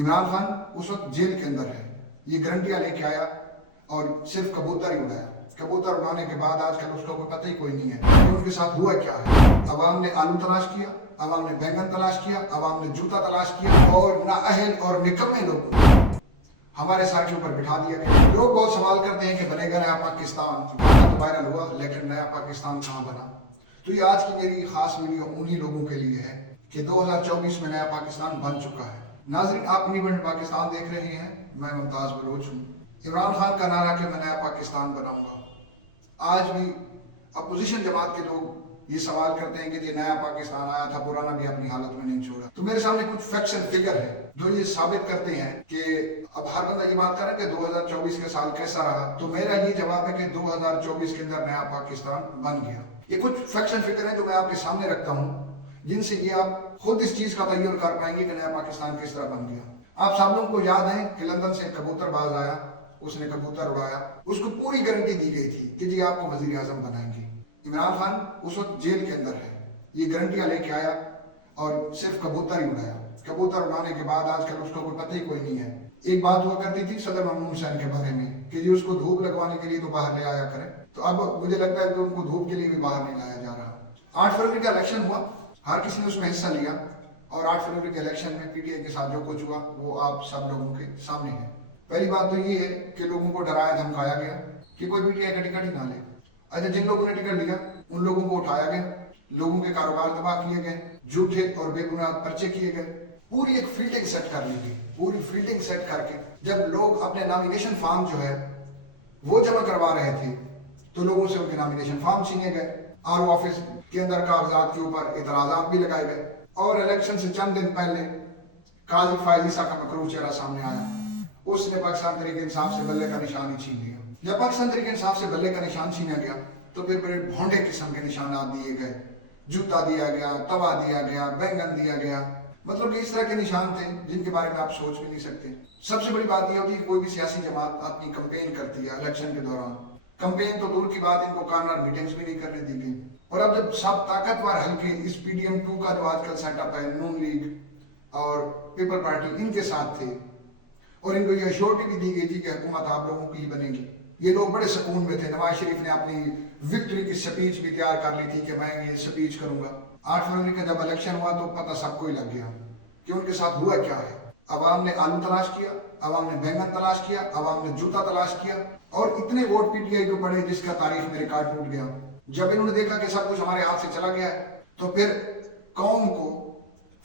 इमरान खान उस वक्त जेल के अंदर है, ये गारंटियां लेके आया और सिर्फ कबूतर ही उड़ाया। कबूतर उड़ाने के बाद आजकल उसका कोई पता ही कोई नहीं है कि उनके साथ हुआ क्या है। अवाम ने आलू तलाश किया, अवाम ने बैंगन तलाश किया, अवाम ने जूता तलाश किया और नाअहल और निकम्मे लोग हमारे सर के ऊपर बिठा दिया गया। लोग बहुत सवाल करते हैं कि बनेगा नया पाकिस्तान, तो वायरल हुआ, लेकिन नया पाकिस्तान कहाँ बना। तो ये आज की मेरी खास वीडियो उन्हीं लोगों के लिए है कि 2024 में नया पाकिस्तान बन चुका है। नाज़रीन, आप इंडिपेंडेंट पाकिस्तान देख रहे हैं, मैं मुमताज बलोच हूँ। इमरान खान का नारा कि मैं नया पाकिस्तान बनाऊंगा, आज भी अपोजिशन जमात के लोग ये सवाल करते हैं कि ये नया पाकिस्तान आया था, पुराना भी अपनी हालत में नहीं छोड़ा। तो मेरे सामने कुछ फैक्ट्स एंड फिगर है जो ये साबित करते हैं कि अब हर बंदा ये बात करे कि 2024 का साल कैसा रहा, तो मेरा ये जवाब है कि 2024 के अंदर नया पाकिस्तान बन गया। ये कुछ फैक्ट्स एंड फिगर है जो मैं आपके सामने रखता हूँ, जिनसे ये आप खुद इस चीज का तय्युर कर पाएंगे कि नया पाकिस्तान किस तरह बन गया। आप सब लोगों को याद है कि लंदन से कबूतरबाज आया, उसने कबूतर उड़ाया, उसको पूरी गारंटी दी गई थी कि जी आपको वजीर आजम बनाएंगे। इमरान खान उस वक्त जेल के अंदर है, ये गारंटियां लेके आया और सिर्फ कबूतर ही उड़ाया। कबूतर उड़ाने के बाद आजकल उसका कोई पता ही कोई नहीं है। एक बात हुआ करती थी सदर ममनून हुसैन के बारे में कि जी उसको धूप लगवाने के लिए तो बाहर ले आया करें, तो अब मुझे लगता है कि उनको धूप के लिए भी बाहर नहीं लाया जा रहा। 8 फरवरी का इलेक्शन हुआ, हर किसी ने उसमें हिस्सा लिया और 8 फरवरी के इलेक्शन में पीटीआई के साथ जो कुछ हुआ वो आप सब लोगों के सामने है। पहली बात तो ये है कि लोगों को डराया धमकाया गया कि कोई पीटीआई का टिकट ही ना ले। अच्छा, जिन लोगों ने टिकट लिया उन लोगों को उठाया गया, लोगों के कारोबार तबाह किए गए, झूठे और बेबुनियाद पर्चे किए गए, पूरी एक फील्डिंग सेट कर ली गई। पूरी फील्डिंग सेट करके जब लोग अपने नॉमिनेशन फॉर्म जो है वो जमा करवा रहे थे तो लोगों से उनके नॉमिनेशन फॉर्म छीने गए, आरओ ऑफिस के अंदर कागजात के ऊपर इतराजात भी लगाए गए और इलेक्शन से चंद दिन पहले काजी फाइज ईसा का मकरूह चेहरा सामने आया, उसने पाकिस्तान तहरीक इंसाफ से बल्ले का निशान ही छीन लिया। जब पाकिस्तान तहरीक इंसाफ से बल्ले का निशान छीना गया तो फिर बड़े भोंडे किस्म के निशानात दिए गए, जूता दिया गया, तवा दिया गया, बैंगन दिया गया, मतलब कि इस तरह के निशान थे जिनके बारे में आप सोच भी नहीं सकते। सबसे बड़ी बात यह होती है कि कोई भी सियासी जमात अपनी कंपेन करती है इलेक्शन के दौरान, कंपेन तो दूर की बात, इनको कॉर्नर मीटिंग्स भी नहीं करने दी गई। और अब जब सब ताकतवर हल्के इस PDM-2 का जो आजकल सेटअप है, नून लीग और पीपल पार्टी इनके साथ थे और इनको ये अश्योरिटी भी दी गई थी कि हुकूमत आप लोगों की ही बनेगी, ये लोग बड़े सुकून में थे। नवाज शरीफ ने अपनी विक्ट्री की स्पीच भी तैयार कर ली थी कि मैं ये स्पीच करूंगा। 8 फरवरी का जब इलेक्शन हुआ तो पता सबको ही लग गया कि उनके साथ हुआ क्या है। अवाम ने आलू तलाश किया, अवाम ने बैंगन तलाश किया, अवाम ने जूता तलाश किया और इतने वोट पीटीआई को पड़े जिसका तारीख में रिकॉर्ड टूट गया। जब इन्होंने देखा कि सब कुछ हमारे हाथ से चला गया तो फिर कौम को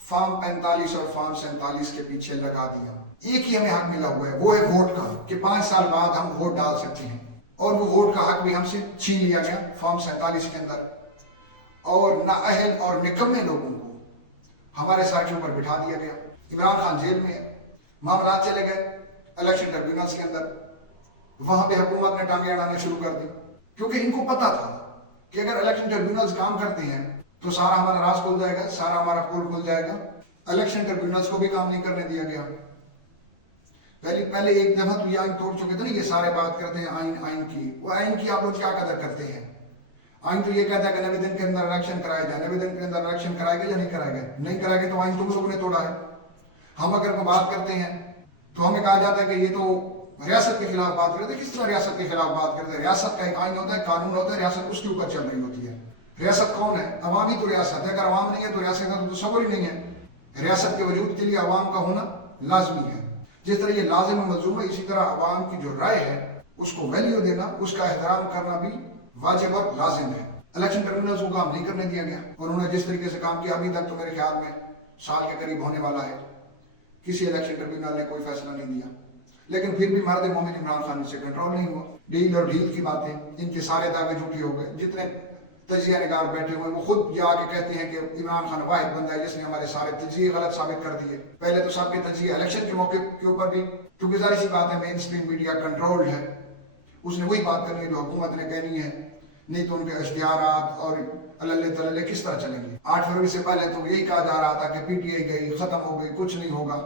फॉर्म 45 और फॉर्म 47 के पीछे लगा दिया। एक ही हमें हक मिला हुआ है, वो है वोट का, कि 5 साल बाद हम वोट डाल सकते हैं और वो वोट का हक भी हमसे छीन लिया गया फॉर्म 47 के अंदर और नाअहल और निकम्मे लोगों को हमारे सर के ऊपर बिठा दिया गया। इमरान खान जेल में है, मामला चले गए इलेक्शन ट्रिब्यूनल्स के अंदर, वहां पे हुकूमत ने टांगे अड़ाने शुरू कर दी क्योंकि इनको पता था कि अगर इलेक्शन ट्रिब्यूनल्स काम करते हैं तो सारा हमारा राज खुल जाएगा, सारा हमारा पोल खुल जाएगा। इलेक्शन ट्रिब्यूनल्स को भी काम नहीं करने दिया गया। पहले एक दफा तो ये आइन तोड़ चुके थे ना, ये सारे बात करते हैं आइन आइन की, वो आइन की आप लोग क्या कदर करते हैं? आइन तो ये कहता है कि 90 दिन के अंदर इलेक्शन कराया जाए, 90 दिन के अंदर इलेक्शन कराएगा या नहीं कराएगा? नहीं कराएगा तो आइन तुम लोगों ने तोड़ा है। हम अगर कोई बात करते हैं तो हमें कहा जाता है कि ये तो रियासत के खिलाफ बात करते हैं। किस तरह रियासत के खिलाफ बात करते हैं? रियासत का एक आइन होता है, कानून होता है, रियासत उसके ऊपर चल रही होती है। रियासत कौन है? अवाम ही तो रियासत है। अगर अवाम नहीं है तो रियासत का तो तस्वुर ही नहीं है। रियासत के वजूद के लिए अवाम का होना लाजमी है। जिस तरह ये लाजिम मलजूम है, इसी तरह अवाम की जो राय है उसको वैल्यू देना, उसका एहतराम करना भी वाजिब और लाजिम है। इलेक्शन ट्रिब्यूनल्स को काम नहीं करने दिया गया और उन्होंने जिस तरीके से काम किया, अभी तक तो मेरे ख्याल में साल के करीब होने वाला है, किसी इलेक्शन ट्रिब्यूनल ने कोई फैसला नहीं दिया। लेकिन फिर भी मर्द मोमिन इमरान खान से कंट्रोल नहीं हुआ। डील और ढील की बातें, इनके सारे दावे झूठे हो गए। जितने तजिया निगार बैठे हुए वो खुद ये आके कहते हैं कि इमरान खान वाहिद बंदा है जिसने हमारे सारे तजिए गलत साबित कर दिए। पहले तो सबके तजिए इलेक्शन के मौके के ऊपर भी, क्योंकि जाहिर सी बात है मेन स्ट्रीम मीडिया कंट्रोल्ड है, उसने वही बात करनी है जो हुकूमत ने कहनी है, नहीं तो उनके इश्तिहारात और अल्ले तल्ले किस तरह चलेंगे। 8 फरवरी से पहले तो यही कहा जा रहा था कि पीटीआई गई, खत्म हो गई, कुछ नहीं होगा,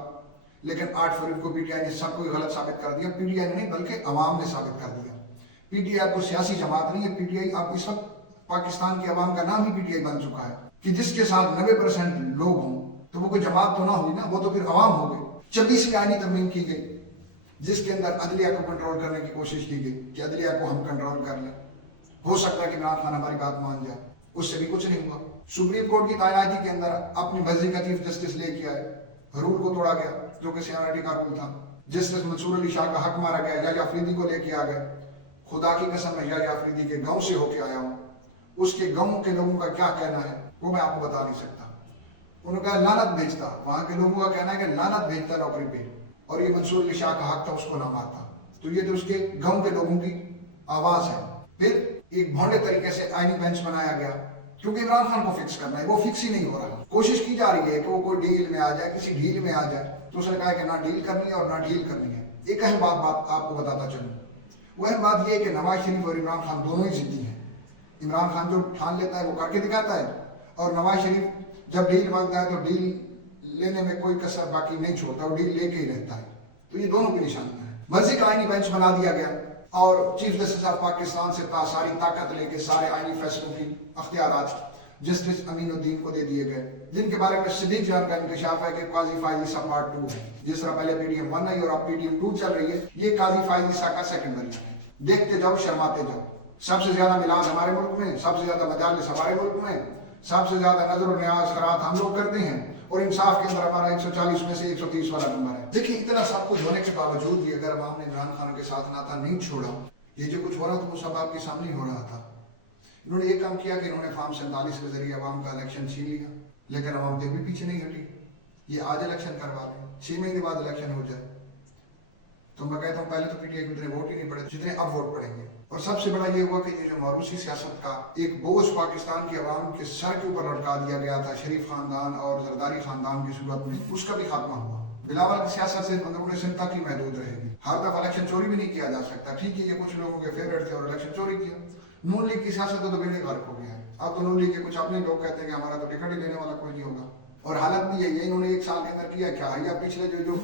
लेकिन 8 फरवरी को पीटीआई ने सब कुछ गलत साबित कर दिया। पीटीआई ने नहीं बल्कि अवाम ने साबित कर दिया। पीटीआई को सियासी जमात नहीं है, पीटीआई अब इस वक्त पाकिस्तान की अवाम का नाम ही पीटीआई बन चुका है कि जिसके साथ 90% लोग हों तो वो कोई जमात तो ना हुई ना, वो तो फिर अवाम हो गए। 26 आईनी तरमीम की गई जिसके अंदर अदलिया को कंट्रोल करने की कोशिश की गई कि अदलिया को हम कंट्रोल कर लें, हो सकता है कि इमरान खान हमारी बात मान जाए। उससे भी कुछ नहीं हुआ। सुप्रीम कोर्ट की तैनाती के अंदर अपनी मर्जी का चीफ जस्टिस लेके आए, रूल को तोड़ा गया जो कि सीनियरिटी का रूल था। जस्टिस मंसूर अली शाह का हक मारा गया, याया अफरीदी को लेके आ गए। खुदा की कसम मैं याया अफरीदी के गांव से होके आया हूँ, उसके गांव के लोगों का क्या कहना है वो मैं आपको बता नहीं सकता। उन्होंने कहा लानत भेजता, वहां के लोगों का कहना है कि लानत भेजता नौकरी पे, और ये मंसूर अली शाह का हक था उसको ना मारता। तो ये तो उसके गांव के लोगों की आवाज है। फिर एक भोंडे तरीके से आईनी बेंच बनाया गया क्योंकि इमरान खान को फिक्स करना है, वो फिक्स ही नहीं हो रहा। कोशिश की जा रही है कि वो कोई डील में आ जाए, किसी डील में आ जाए। तो उसने कहा कि ना डील करनी है और ना डील करनी है। एक अहम बात आपको बताता चलूं, वो अहम बात ये है कि नवाज शरीफ और इमरान खान दोनों ही जिद्दी हैं। इमरान खान जो ठान लेता है वो करके दिखाता है, और नवाज शरीफ जब डील मांगता है तो डील लेने में कोई कसर बाकी नहीं छोड़ता, वो डील लेके ही रहता है। तो ये दोनों की निशानियां हैं। मर्जी का आईनी बेंच बना दिया गया और चीफ जस्टिस ऑफ पाकिस्तान से सारी ताकत लेके सारे आईनी फैसलों की अख्तियारात जस्टिस अमीनुद्दीन को दे दिए गए, जिनके बारे में सिद्दीक जान का इंकशाफ है कि काजी फाइज ईसा पार्ट 2 है। जिस तरह पहले पीडीएम 1 आई और अब पीडीएम 2 चल रही है, ये काजी फाइज ईसा का सेकंड वर्जन है। देखते जाओ शर्माते जाओ। सबसे ज्यादा मिलाद हमारे मुल्क में, सबसे ज्यादा मजालिस हमारे मुल्क में, सबसे ज्यादा नजर और न्याज खरात हम लोग करते हैं, और इंसाफ के अंदर हमारा 140 में से 130 वाला नंबर है। देखिए इतना सब कुछ होने के बावजूद भी अगर अवाम ने इमरान खान के साथ नाता नहीं छोड़ा, ये जो कुछ हो रहा था वो सब आपके सामने ही हो रहा था। इन्होंने ये काम किया कि इन्होंने फॉर्म 47 के जरिए अवाम का इलेक्शन छीन लिया, लेकिन अवाम फिर भी पीछे नहीं हटी। ये आज इलेक्शन करवा लें, 6 महीने बाद इलेक्शन हो जाए, तो मैं कहता हूँ पहले तो पीटीआई को इतने वोट ही नहीं पड़े जितने अब वोट पड़ेंगे। और सबसे बड़ा ये हुआ कि ये जो मारूसी सियासत का एक बोझ पाकिस्तान की अवाम के सर के ऊपर लटका दिया गया था शरीफ खानदान और जरदारी खानदान की सूरत में, उसका भी खात्मा हुआ। बिलावल की सियासत से अंदरूनी सिंता की महदूद रहेगी। हर दफा इलेक्शन चोरी भी नहीं किया जा सकता। ठीक है, ये कुछ लोगों के फेवरेट थे और इलेक्शन चोरी किया। नून लीग की सियासत तो बेड़े गर्क हो गया है। अब तो नून लीग के कुछ अपने लोग कहते हैं कि हमारा तो टिकट ही लेने वाला कोई नहीं होगा, और हालत भी यही है। इन्होंने 1 साल के अंदर किया क्या है, या पिछले जो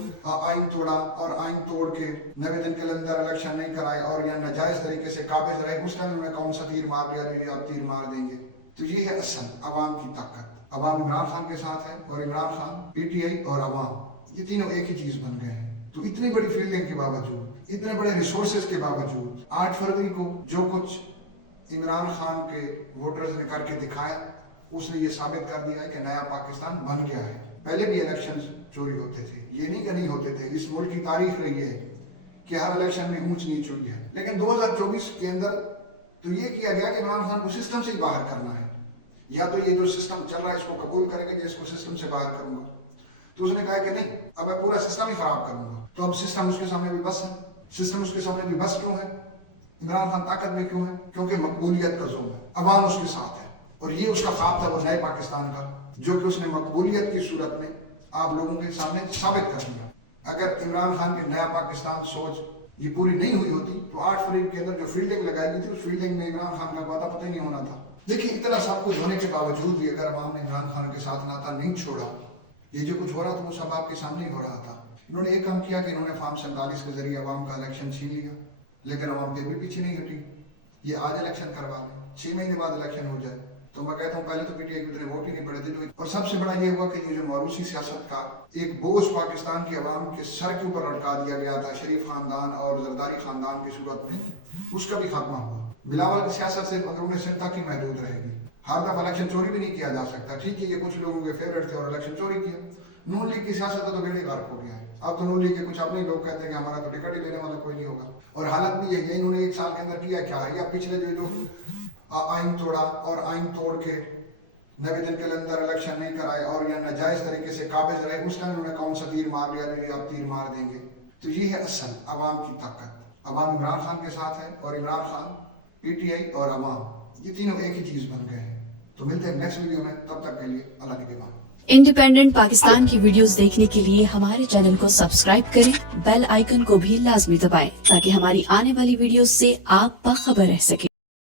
आइन तोड़ा और आइन तोड़ के 90 दिन के अंदर इलेक्शन नहीं कराए और या नाजायज तरीके से काबिज रहे, उस टाइम उन्होंने कौन सा तीर मार लिया, आप तीर मार देंगे। तो ये है असल अवाम की ताकत। अवाम इमरान खान के साथ है और इमरान खान, पीटीआई और अवाम, ये तीनों एक ही चीज बन गए हैं। तो इतनी बड़ी फील्डिंग के बावजूद, इतने बड़े रिसोर्सेज के बावजूद 8 फरवरी को जो कुछ इमरान खान के वोटर्स ने करके दिखाया, उसने ये साबित कर दिया है कि नया पाकिस्तान बन गया है। पहले भी इलेक्शन चोरी होते थे, ये नहीं कि नहीं होते थे। इस मुल्क की तारीख रही है कि हर इलेक्शन में ऊंच नीच हुई है, लेकिन 2024 के अंदर तो ये किया गया कि इमरान खान को सिस्टम से ही बाहर करना है। या तो ये जो सिस्टम चल रहा है इसको कबूल करेंगे कि इसको सिस्टम से बाहर करूंगा, तो उसने कहा कि नहीं, अब मैं पूरा सिस्टम ही खराब करूंगा। तो अब सिस्टम उसके सामने भी बस है। सिस्टम उसके सामने भी बस क्यों है? इमरान खान ताकत में क्यों है? क्योंकि मकबूलियत का जोन है, अवाम उसके साथ है, और ये उसका ख्वाब था वो नए पाकिस्तान का, जो कि उसने मकबूलियत की सूरत में आप लोगों के सामने साबित कर दिया। अगर इमरान खान की नया पाकिस्तान सोच ये पूरी नहीं हुई होती तो 8 फरवरी के अंदर जो फील्डिंग लगाई गई थी, उस फील्डिंग में इमरान खान का वादा पता ही नहीं होना था। देखिए इतना सब कुछ होने के बावजूद भी अगर अवाम ने इमरान खान के साथ नाता नहीं छोड़ा, ये जो कुछ हो रहा था वो सब आपके सामने ही हो रहा था। इन्होंने एक काम किया कि इन्होंने फॉर्म 47 के जरिए अवाम का इलेक्शन छीन लिया, लेकिन अवाम फिर भी पीछे नहीं हटी। ये आज इलेक्शन करवा लें, 6 महीने बाद इलेक्शन हो जाए, तो मैं कहता हूँ पहले तो पीटीआई को इतने वोट ही नहीं पड़े थे। और सबसे बड़ा ये हुआ कि ये जो मारूसी सियासत का एक बोझ पाकिस्तान की अवाम के सर के ऊपर लटका दिया गया था शरीफ खानदान और जरदारी खानदान की सूरत में, उसका भी खात्मा हुआ। बिलावल की सियासत से अंदरूनी सिंता की महदूद रहेगी। हर दफा इलेक्शन चोरी भी नहीं किया जा सकता। ठीक है, ये कुछ लोगों के फेवरेट थे और इलेक्शन चोरी किया। नून लीग की सियासत तो बेड़े गर्क हो गया है। अब तो नून लीग के कुछ अपने लोग कहते हैं कि हमारा तो टिकट ही लेने वाला कोई नहीं होगा, और हालत भी यही है। इन्होंने 1 साल के अंदर किया क्या है, या पिछले जो आइन तोड़ा और आइन तोड़ के 90 दिन के अंदर इलेक्शन नहीं कराए और या नाजायज तरीके से काबिज रहे, उस टाइम उन्होंने कौन सा तीर मार लिया, आप तीर मार देंगे। तो ये है असल अवाम की ताकत। अवाम इमरान खान के साथ है और इमरान खान, पीटीआई और अवाम, ये तीनों एक ही चीज बन गए हैं। तो मिलते हैं नेक्स्ट वीडियो में, तब तक के लिए अल्लाह निगहबान। इंडिपेंडेंट पाकिस्तान की वीडियोस देखने के लिए हमारे चैनल को सब्सक्राइब करें, बेल आइकन को भी लाजमी दबाएं ताकि हमारी आने वाली वीडियोस से आप बाखबर रह सकें।